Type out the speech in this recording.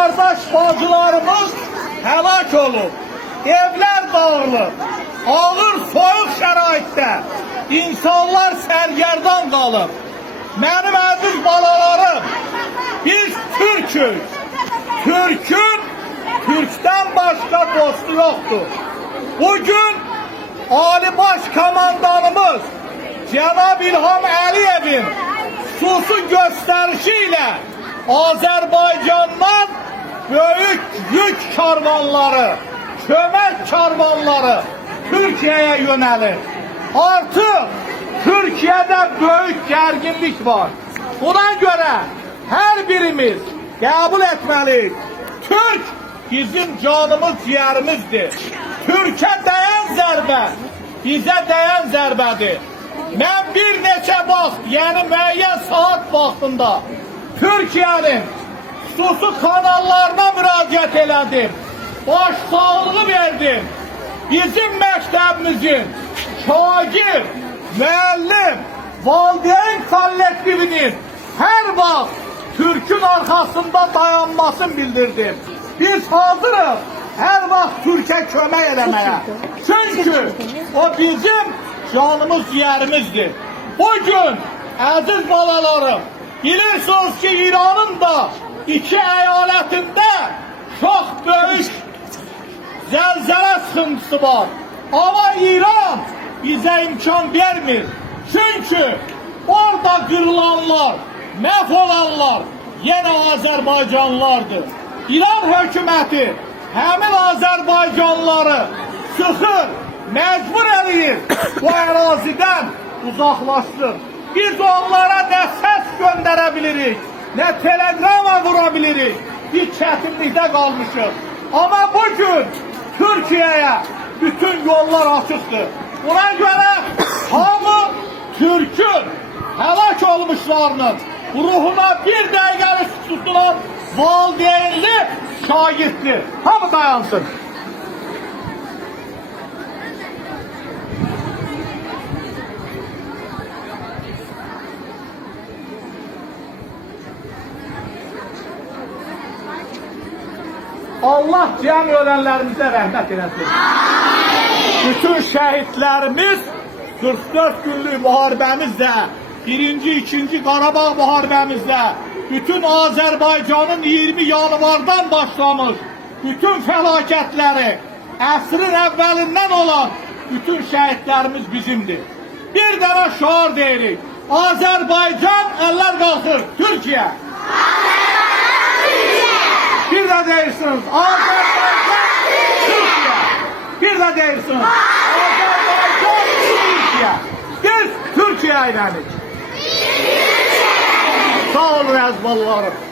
kardeş bacılarımız helak olub. Evler dağılıb. Ağır soyuq şəraitdə insanlar sərgərdan qalıb. Mənim əziz balalarım, biz Türk'ük. Türk'ün Türk'ten başka dostu yoktur. Bugün Ali Baş Komandanımız Cenab İlham Əliyevin susu gösterişiyle Azerbaycan'dan büyük yük karvanları, kömek karvanları Türkiye'ye yönelir. Artık Türkiye'de büyük gerginlik var. Buna göre her birimiz kabul etmeliyiz. Türk bizim canımız ciğerimizdir. Türk'e değen zərbə bize değen zərbədir. Mən bir neçə vaxt, yəni müəyyən saat vaxtında Türkiyənin xüsusi kanallarına müraciət elədim. Baş sağlığı verdim. Bizim məktəbimizin şagird, müəllim, valideyn kollektivinin hər vaxt Türk'ün arkasında dayanmasını bildirdim. Biz hazırız her vaxt Türkiye kömək eləməyə. Çünkü o bizim canımız ciğerimizdir. Bugün aziz balalarım bilirsiniz ki İran'ın da iki eyaletinde çok büyük zelzele sıkıntısı var. Ama İran bize imkan vermir. Çünkü orada kırılanlar, məhv yine Azerbaycanlılardır. İran hökuməti həmin Azərbaycanlıları sıxır, məcbur eləyir bu ərazidən uzaqlaşsın. Biz onlara nə səs göndərə bilirik, nə telegrama vura bilirik. Bir çətinlikdə qalmışıq. Amma bugün Türkiyəyə bütün yollar açıqdır. Buna görə hamı Türk'ün helak olmuşlarının ruhuna bir dəqiqəli tutulan valideynli şagirdli. Hamı dayansın. Allah cəm ölənlərimizə rəhmət eləsin. Bütün şəhidlərimiz 44 günlük müharibəmizdə, birinci, ikinci Qarabağ müharibəmizdə, bütün Azərbaycanın 20 yanvardan başlamış bütün fəlakətləri, əsrin əvvəlindən olan bütün şəhidlərimiz bizimdir. Bir dənə şuar deyirik. Azərbaycan əllər qalxır. Türkiyə. Bir də deyirsiniz. Azərbaycan Türkiyə. Bir də deyirsiniz. Azərbaycan Türkiyə. Biz Türkiyə ilənik. Sağ olun əzballarım.